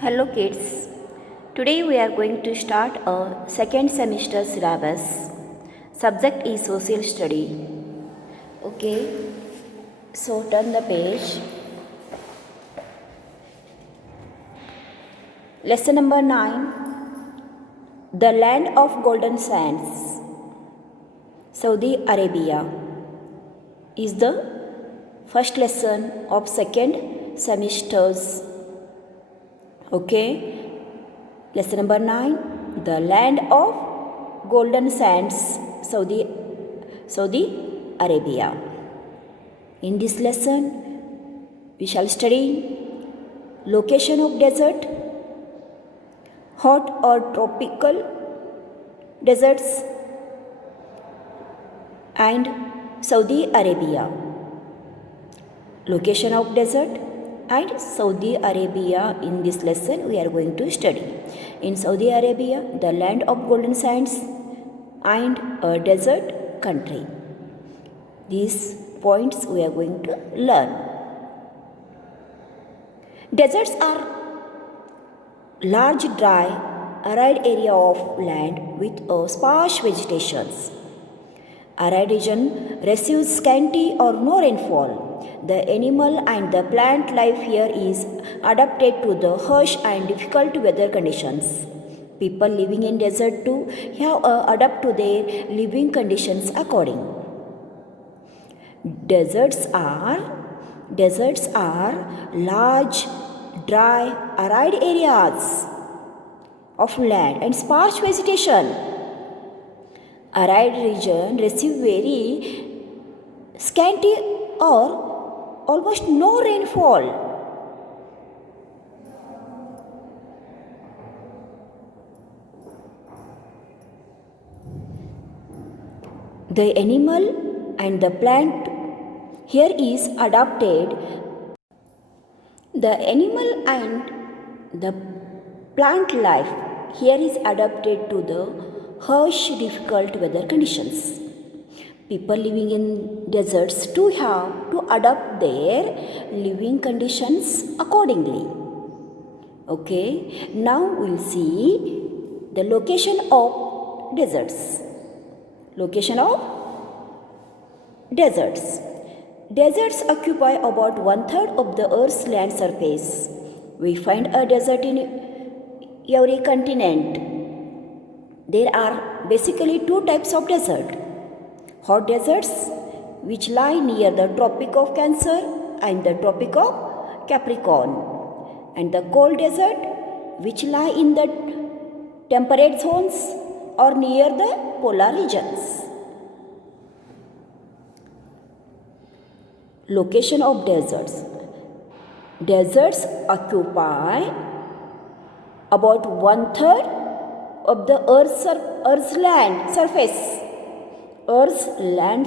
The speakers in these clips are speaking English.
Hello kids. Today we are going to start a second semester syllabus. Subject is social study. Okay. So turn the page. Lesson number 9. The land of golden sands. Saudi Arabia is the first lesson of second semesters. Okay. Lesson number 9. The land of golden sands, Saudi Arabia. In this lesson, we shall study location of desert, hot or tropical deserts, and Saudi Arabia. Location of desert and Saudi Arabia. In this lesson we are going to study. In Saudi Arabia, the land of golden sands and a desert country. These points we are going to learn. Deserts are large dry arid area of land with a sparse vegetations. Arid region receives scanty or no rainfall. The animal and the plant life here is adapted to the harsh and difficult weather conditions. People living in desert too have adapt to their living conditions according. Deserts are large, dry, arid areas of land and sparse vegetation. Arid region receive very scanty or almost no rainfall. The animal and the plant here is adapted. The animal and the plant life here is adapted to the harsh, difficult weather conditions. People living in deserts too have to adapt their living conditions accordingly. Okay, now we'll see the location of deserts. Location of deserts. Deserts occupy about 1/3 of the Earth's land surface. We find a desert in every continent. There are basically two types of desert. Hot deserts, which lie near the Tropic of Cancer and the Tropic of Capricorn, and the cold desert, which lie in the temperate zones or near the polar regions. Location of deserts. Deserts occupy about 1/3 of the Earth's land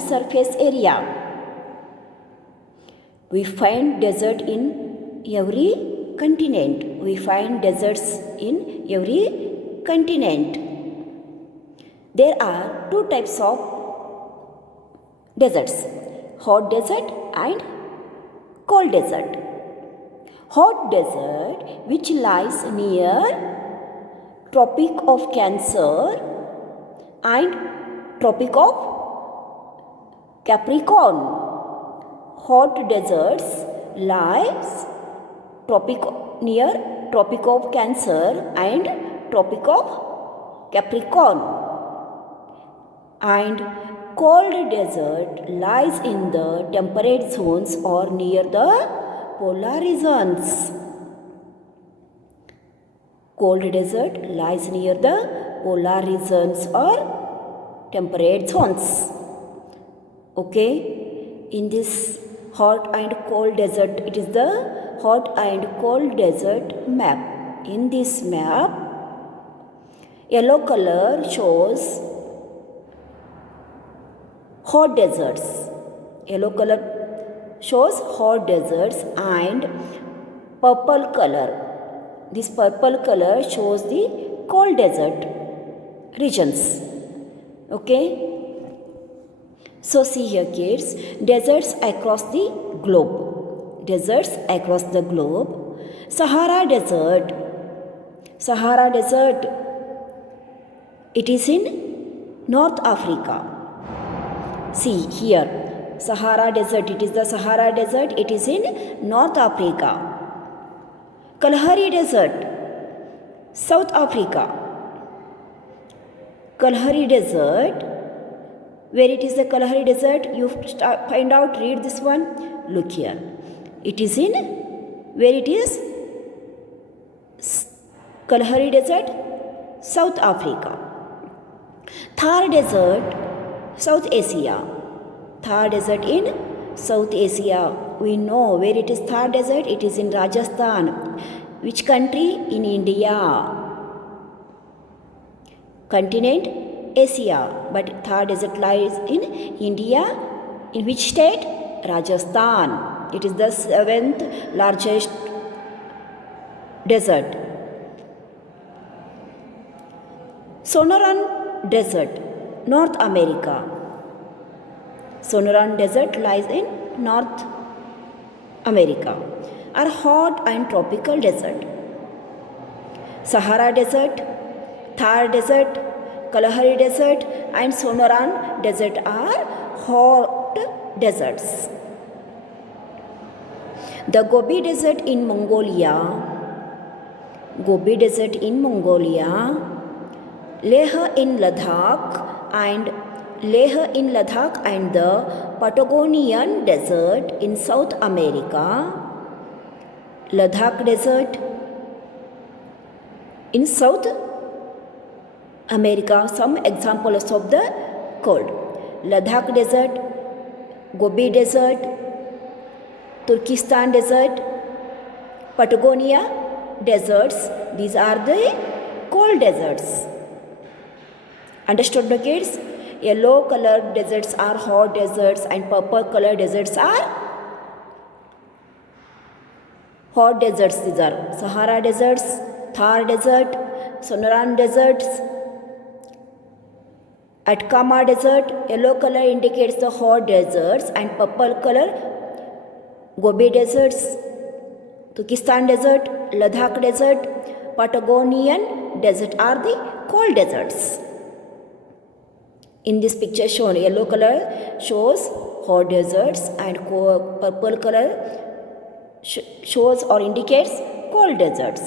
surface area. We find desert in every continent. We find deserts in every continent. There are two types of deserts: hot desert and cold desert. Hot desert, which lies near Tropic of Cancer and Tropic of Capricorn. Hot deserts lies near Tropic of Cancer and Tropic of Capricorn. And cold desert lies in the temperate zones or near the polar regions. Cold desert lies near the polar regions or temperate zones. Okay, in this hot and cold desert, it is the hot and cold desert map. In this map, yellow color shows hot deserts. Yellow color shows hot deserts and purple color. This purple color shows the cold desert regions. Okay. So see here kids, deserts across the globe. Sahara Desert Sahara Desert, it is in North Africa. See here, Sahara Desert, it is the Sahara Desert, it is in North Africa. Kalahari Desert, South Africa. Kalahari Desert, where it is the Kalahari Desert, you find out, read this one. Look here, it is in, where it is? Kalahari Desert, South Africa. Thar Desert, South Asia. Thar Desert in South Asia. We know where it is Thar Desert. It is in Rajasthan. Which country? In India. Continent Asia. But Thar Desert lies in India. In which state? Rajasthan. It is the 7th largest desert. Sonoran Desert, North America. Sonoran Desert lies in North America. Are hot and tropical desert. Sahara Desert, Thar Desert, Kalahari Desert and Sonoran Desert are hot deserts. The Gobi Desert in Mongolia, Gobi Desert in Mongolia, Leh in Ladakh and the Patagonian Desert in South America, Ladakh Desert in South America. Some examples of the cold: Ladakh Desert, Gobi Desert, Turkestan Desert, Patagonia deserts. These are the cold deserts. Understood, the kids? Yellow colored deserts are hot deserts and purple colored deserts are hot deserts. These are Sahara deserts, Thar Desert, Sonoran deserts, Atacama Desert. Yellow color indicates the hot deserts and purple color Gobi deserts, Turkestan Desert, Ladakh Desert, Patagonian Desert are the cold deserts. In this picture shown, yellow color shows hot deserts and purple color shows or indicates cold deserts.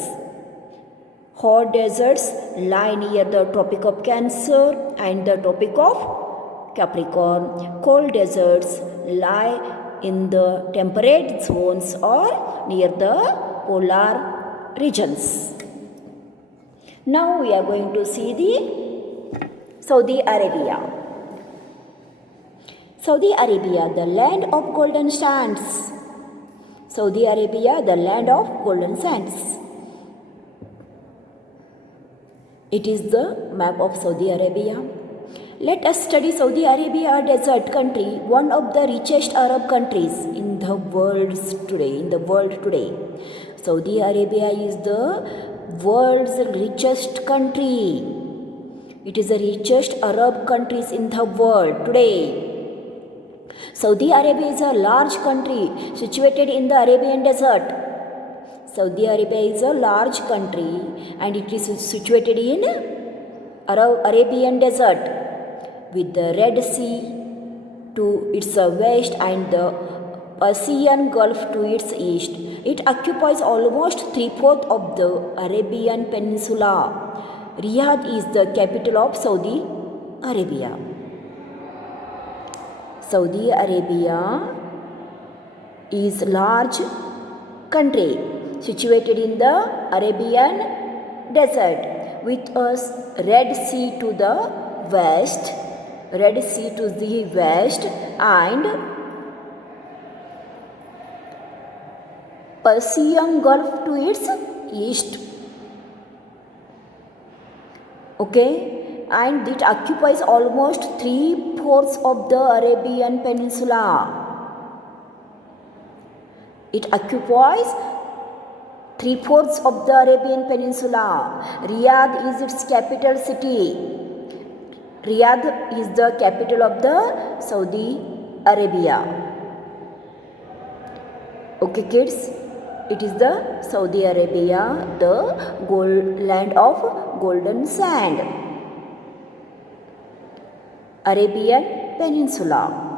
Hot deserts lie near the Tropic of Cancer and the Tropic of Capricorn. Cold deserts lie in the temperate zones or near the polar regions. Now we are going to see the Saudi Arabia. Saudi Arabia, the land of golden sands. Saudi Arabia, the land of golden sands. It is the map of Saudi Arabia. Let us study Saudi Arabia, a desert country, one of the richest Arab countries in the world today. Saudi Arabia is the world's richest country. It is the richest Arab countries in the world today. Saudi Arabia is a large country situated in the Arabian Desert. Saudi Arabia is a large country and it is situated in Arabian Desert with the Red Sea to its west and the Persian Gulf to its east. It occupies almost 3/4 of the Arabian Peninsula. Riyadh is the capital of Saudi Arabia. Saudi Arabia is large country situated in the Arabian Desert with a Red Sea to the west, and Persian Gulf to its east. Okay, and it occupies almost 3/4 of the Arabian Peninsula. It occupies 3/4 of the Arabian Peninsula. Riyadh is its capital city. Riyadh is the capital of the Saudi Arabia. Okay, kids. It is the Saudi Arabia, the land of golden sand. Arabian Peninsula.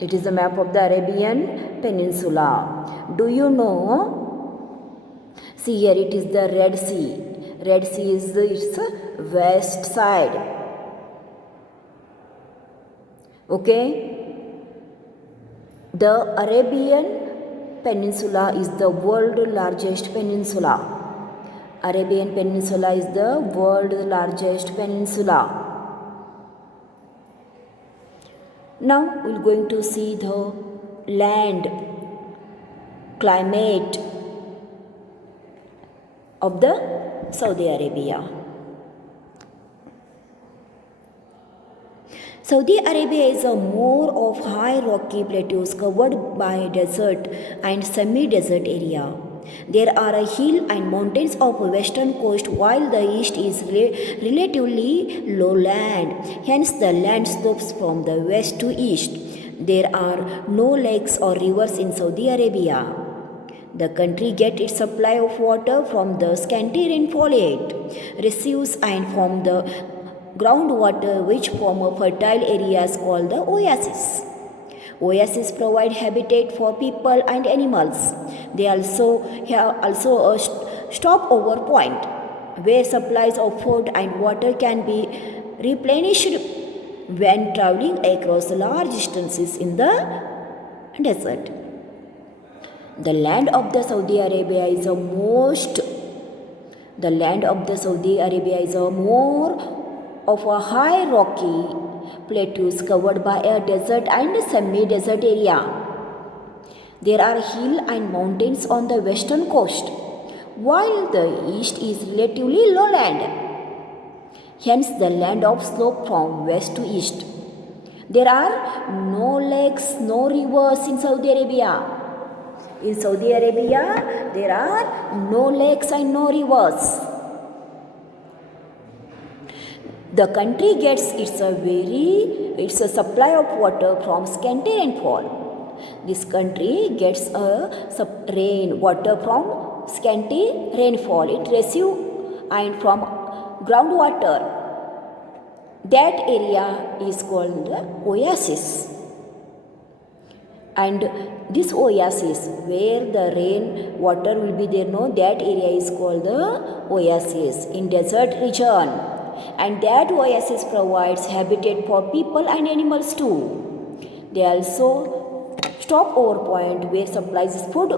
It is a map of the Arabian Peninsula. Do you know? See here, it is the Red Sea. Red Sea is its west side. Okay. The Arabian Peninsula is the world's largest peninsula. Arabian Peninsula is the world's largest peninsula. Now we are going to see the land climate of the Saudi Arabia. Saudi Arabia is a more of high rocky plateaus covered by desert and semi-desert area. There are a hill and mountains of western coast while the east is relatively lowland. Hence the land slopes from the west to east. There are no lakes or rivers in Saudi Arabia. The country gets its supply of water from the scanty rainfall it receives and from the groundwater which form a fertile areas called the oases. Oases provide habitat for people and animals. They also have a stopover point where supplies of food and water can be replenished when traveling across large distances in the desert. The land of the Saudi Arabia is a more of a high rocky plateaus covered by a desert and semi-desert area. There are hills and mountains on the western coast, while the east is relatively lowland. Hence the land of slope from west to east. There are no lakes, no rivers in Saudi Arabia. In Saudi Arabia, there are no lakes and no rivers. The country gets its supply of water from scanty rainfall. This country gets water from scanty rainfall. It receives and from groundwater. That area is called the oasis. And this oasis where the rain water will be there, that area is called the oasis in desert region. And that oasis provides habitat for people and animals too. They also stopover point where supplies food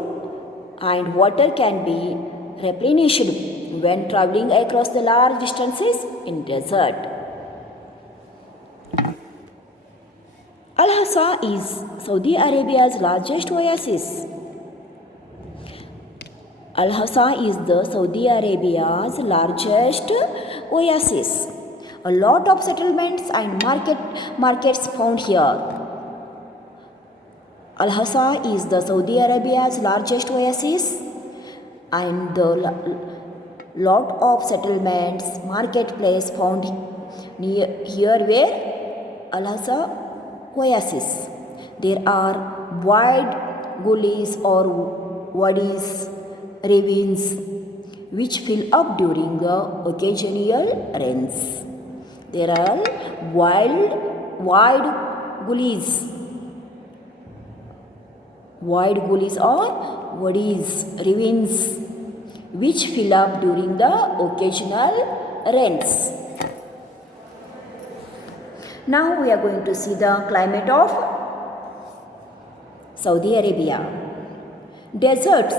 and water can be replenished when traveling across the large distances in desert. Al-Hasa is Saudi Arabia's largest oasis. Al-Hasa is the Saudi Arabia's largest oasis. A lot of settlements and markets found here. Al-Hasa is the Saudi Arabia's largest oasis, and the lot of settlements, marketplace found here where Al-Hasa oasis. There are wide gullies or wadis, ravines, which fill up during the occasional rains. There are wide gullies. Wide gullies or wadis, ravines, which fill up during the occasional rains. Now we are going to see the climate of Saudi Arabia. Deserts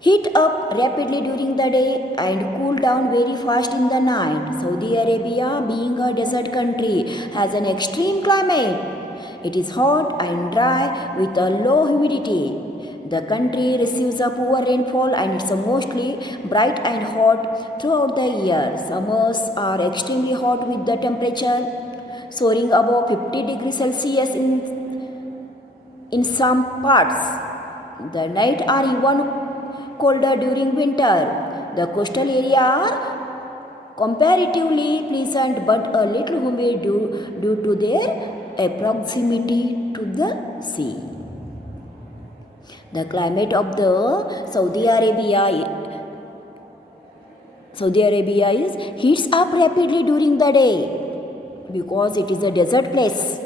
heat up rapidly during the day and cool down very fast in the night. Saudi Arabia, being a desert country, has an extreme climate. It is hot and dry with a low humidity. The country receives a poor rainfall and it's mostly bright and hot throughout the year. Summers are extremely hot with the temperature soaring above 50 degrees Celsius in some parts. The nights are even colder during winter. The coastal areas are comparatively pleasant but a little humid due to their proximity to the sea. The climate of the Saudi Arabia is heats up rapidly during the day because it is a desert place.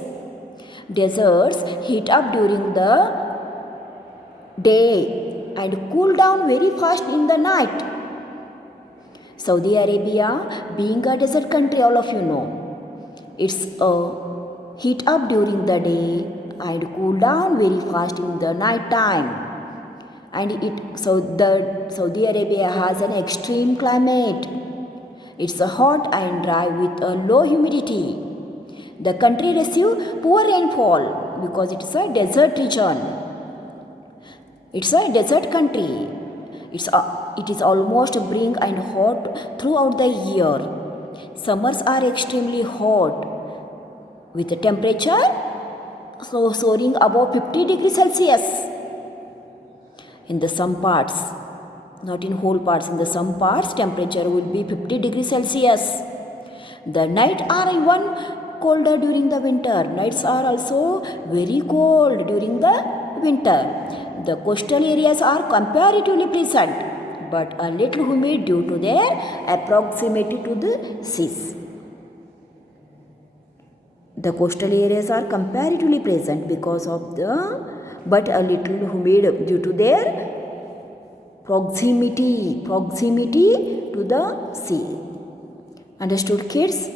Deserts heat up during the day and cool down very fast in the night. Saudi Arabia, being a desert country, all of you know, it's a heat up during the day and cool down very fast in the night time. And the Saudi Arabia has an extreme climate. It's a hot and dry with a low humidity. The country receives poor rainfall because it's a desert region. It's a desert country. It is almost bright and hot throughout the year. Summers are extremely hot with a temperature soaring above 50 degrees Celsius. In the some parts, not in whole parts, in the some parts temperature would be 50 degrees Celsius. The nights are even colder during the winter. Nights are also very cold during the winter. The coastal areas are comparatively pleasant but a little humid due to their proximity to the seas. The coastal areas are comparatively pleasant because of but a little humid due to their proximity to the sea. Understood, kids?